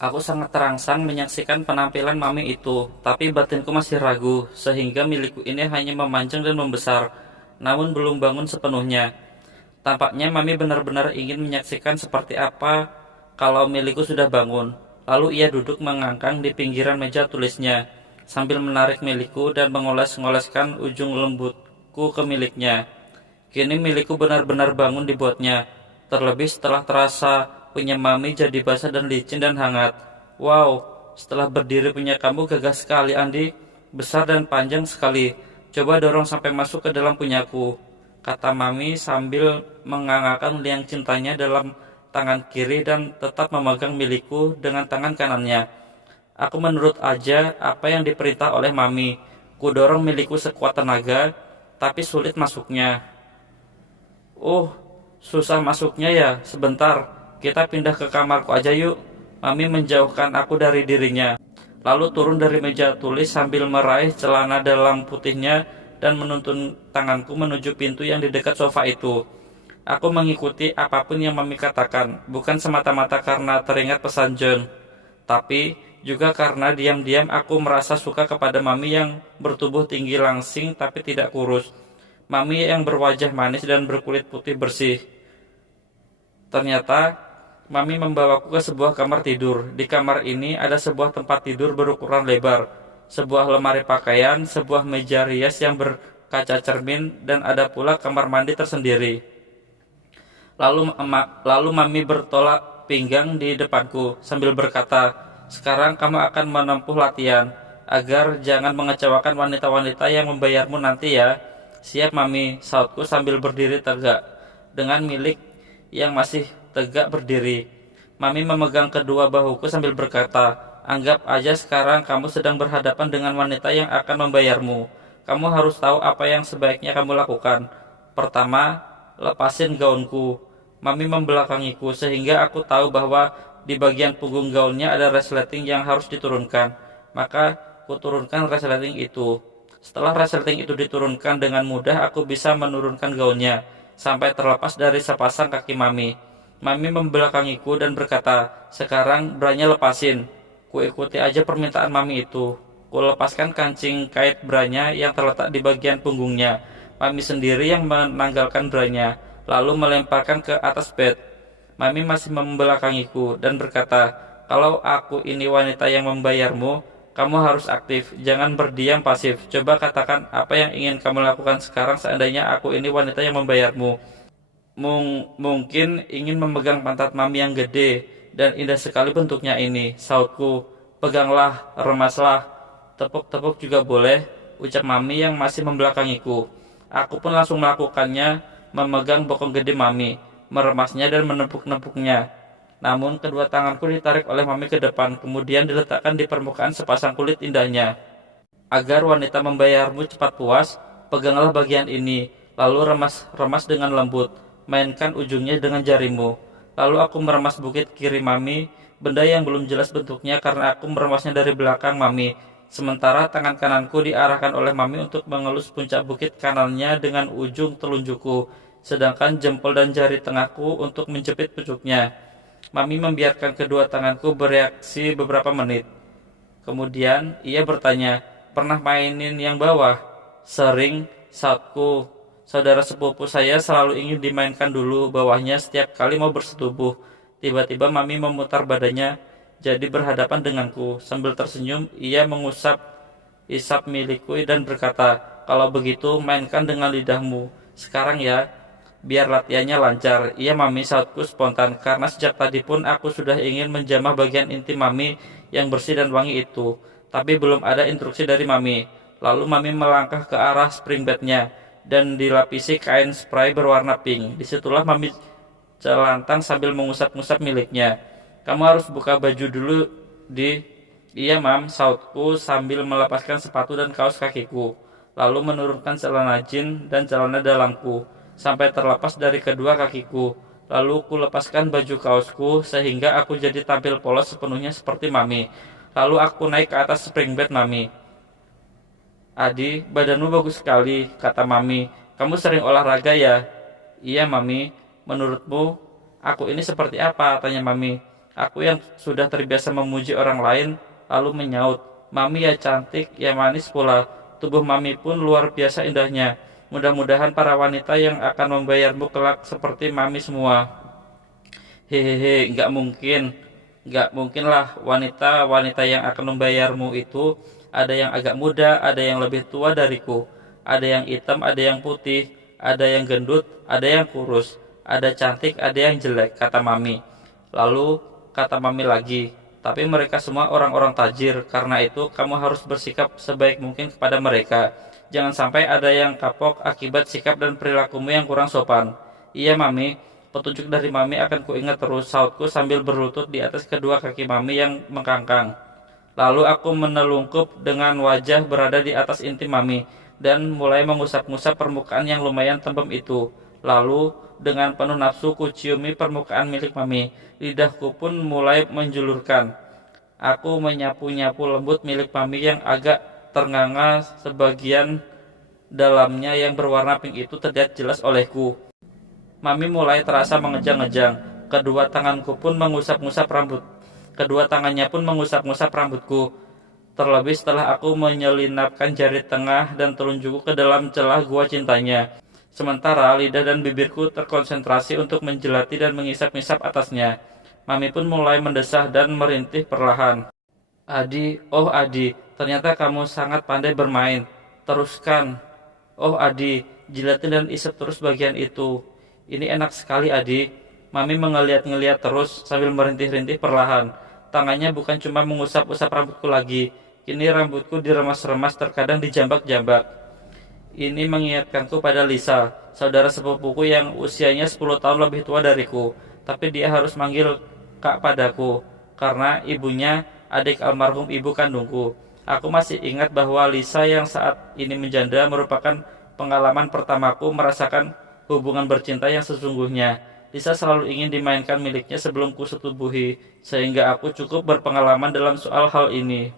Aku sangat terangsang menyaksikan penampilan mami itu, tapi batinku masih ragu, sehingga milikku ini hanya memanjang dan membesar, namun belum bangun sepenuhnya. Tampaknya mami benar-benar ingin menyaksikan seperti apa kalau milikku sudah bangun. Lalu ia duduk mengangkang di pinggiran meja tulisnya, sambil menarik milikku dan mengoles-ngoleskan ujung lembutku ke miliknya. Kini milikku benar-benar bangun dibuatnya, terlebih setelah terasa punya mami jadi basah dan licin dan hangat. Wow, setelah berdiri punya kamu gagah sekali Andi, besar dan panjang sekali. Coba dorong sampai masuk ke dalam punyaku, kata mami sambil mengangkat liang cintanya dalam tangan kiri dan tetap memegang milikku dengan tangan kanannya. Aku menurut aja apa yang diperintah oleh mami. Kudorong milikku sekuat tenaga, tapi sulit masuknya. Susah masuknya ya. Sebentar, kita pindah ke kamarku aja yuk. Mami menjauhkan aku dari dirinya, lalu turun dari meja tulis sambil meraih celana dalam putihnya dan menuntun tanganku menuju pintu yang di dekat sofa itu. Aku mengikuti apapun yang Mami katakan, bukan semata-mata karena teringat pesan John, tapi juga karena diam-diam aku merasa suka kepada Mami yang bertubuh tinggi langsing tapi tidak kurus. Mami yang berwajah manis dan berkulit putih bersih. Ternyata Mami membawaku ke sebuah kamar tidur. Di kamar ini ada sebuah tempat tidur berukuran lebar, sebuah lemari pakaian, sebuah meja rias yang berkaca cermin, dan ada pula kamar mandi tersendiri. Lalu Mami bertolak pinggang di depanku sambil berkata, "Sekarang kamu akan menempuh latihan agar jangan mengecewakan wanita-wanita yang membayarmu nanti ya." "Siap Mami," sautku sambil berdiri tegak dengan milik yang masih tegak berdiri. Mami memegang kedua bahuku sambil berkata, "Anggap aja sekarang kamu sedang berhadapan dengan wanita yang akan membayarmu. Kamu harus tahu apa yang sebaiknya kamu lakukan. Pertama, lepasin gaunku." Mami membelakangiku sehingga aku tahu bahwa di bagian punggung gaunnya ada resleting yang harus diturunkan. Maka kuturunkan resleting itu. Setelah resleting itu diturunkan dengan mudah, aku bisa menurunkan gaunnya sampai terlepas dari sepasang kaki Mami. Mami membelakangiku dan berkata, "Sekarang branya lepasin." Kuikuti aja permintaan Mami itu. Kulepaskan kancing kait branya yang terletak di bagian punggungnya. Mami sendiri yang menanggalkan branya, lalu melemparkan ke atas bed. Mami masih membelakangiku dan berkata, "Kalau aku ini wanita yang membayarmu, kamu harus aktif, jangan berdiam pasif. Coba katakan apa yang ingin kamu lakukan sekarang seandainya aku ini wanita yang membayarmu." Mungkin ingin memegang pantat Mami yang gede dan indah sekali bentuknya ini, sautku. "Peganglah, remaslah, tepuk-tepuk juga boleh," ucap Mami yang masih membelakangiku. Aku pun langsung melakukannya, memegang bokong gede Mami, meremasnya dan menepuk-nepuknya. Namun kedua tanganku ditarik oleh Mami ke depan, kemudian diletakkan di permukaan sepasang kulit indahnya. "Agar wanita membayarmu cepat puas, peganglah bagian ini, lalu remas-remas dengan lembut. Mainkan ujungnya dengan jarimu." Lalu aku meremas bukit kiri Mami, benda yang belum jelas bentuknya karena aku meremasnya dari belakang Mami. Sementara tangan kananku diarahkan oleh Mami untuk mengelus puncak bukit kanannya dengan ujung telunjukku, sedangkan jempol dan jari tengahku untuk menjepit pucuknya. Mami membiarkan kedua tanganku bereaksi beberapa menit. Kemudian ia bertanya, "Pernah mainin yang bawah?" "Sering," sautku. "Saudara sepupu saya selalu ingin dimainkan dulu bawahnya setiap kali mau bersetubuh." Tiba-tiba Mami memutar badannya jadi berhadapan denganku. Sambil tersenyum, ia mengusap isap milikku dan berkata, "Kalau begitu mainkan dengan lidahmu sekarang ya, biar latihannya lancar." "Iya Mami," sautku spontan, karena sejak tadi pun aku sudah ingin menjamah bagian intim Mami yang bersih dan wangi itu, tapi belum ada instruksi dari Mami. Lalu Mami melangkah ke arah spring bednya dan dilapisi kain spray berwarna pink. Disitulah Mami celantang sambil mengusap-ngusap miliknya. "Kamu harus buka baju dulu di..." "Iya Mam," sautku sambil melepaskan sepatu dan kaos kakiku, lalu menurunkan celana jin dan celana dalamku sampai terlepas dari kedua kakiku. Lalu ku lepaskan baju kaosku sehingga aku jadi tampil polos sepenuhnya seperti Mami. Lalu aku naik ke atas spring bed Mami. "Adi, badanmu bagus sekali," kata Mami. "Kamu sering olahraga ya?" "Iya Mami." "Menurutmu aku ini seperti apa?" tanya Mami. Aku yang sudah terbiasa memuji orang lain lalu menyaut, "Mami ya cantik, ya manis pula. Tubuh Mami pun luar biasa indahnya. Mudah-mudahan para wanita yang akan membayarmu kelak seperti Mami semua." Hehehe, nggak mungkin. Nggak mungkin lah wanita-wanita yang akan membayarmu itu ada yang agak muda, ada yang lebih tua dariku. Ada yang hitam, ada yang putih, ada yang gendut, ada yang kurus, ada cantik, ada yang jelek, kata Mami. Lalu kata Mami lagi, tapi mereka semua orang-orang tajir, karena itu kamu harus bersikap sebaik mungkin kepada mereka. Jangan sampai ada yang kapok akibat sikap dan perilakumu yang kurang sopan. Iya Mami, petunjuk dari Mami akan kuingat terus, sautku sambil berlutut di atas kedua kaki Mami yang mengkangkang. Lalu aku menelungkup dengan wajah berada di atas inti Mami dan mulai mengusap-ngusap permukaan yang lumayan tembem itu. Lalu dengan penuh nafsu kuciumi permukaan milik Mami. Lidahku pun mulai menjulurkan. Aku menyapu-nyapu lembut milik Mami yang agak ternganga, sebagian dalamnya yang berwarna pink itu terlihat jelas olehku. Mami mulai terasa mengejang-ngejang. Kedua tangannya pun mengusap-ngusap rambutku. Terlebih setelah aku menyelinapkan jari tengah dan telunjukku ke dalam celah gua cintanya. Sementara lidah dan bibirku terkonsentrasi untuk menjelati dan mengisap-ngisap atasnya. Mami pun mulai mendesah dan merintih perlahan. "Adi, oh Adi, ternyata kamu sangat pandai bermain. Teruskan. Oh Adi, jilatin dan isap terus bagian itu. Ini enak sekali Adi." Mami mengeliat-ngeliat terus sambil merintih-rintih perlahan. Tangannya bukan cuma mengusap-usap rambutku lagi. Kini rambutku diremas-remas, terkadang dijambak-jambak. Ini mengingatkanku pada Lisa, saudara sepupuku yang usianya 10 tahun lebih tua dariku. Tapi dia harus manggil kak padaku, karena ibunya adik almarhum ibu kandungku. Aku masih ingat bahwa Lisa yang saat ini menjanda merupakan pengalaman pertamaku merasakan hubungan bercinta yang sesungguhnya. Lisa selalu ingin dimainkan miliknya sebelum kusetubuhi, sehingga aku cukup berpengalaman dalam soal hal ini.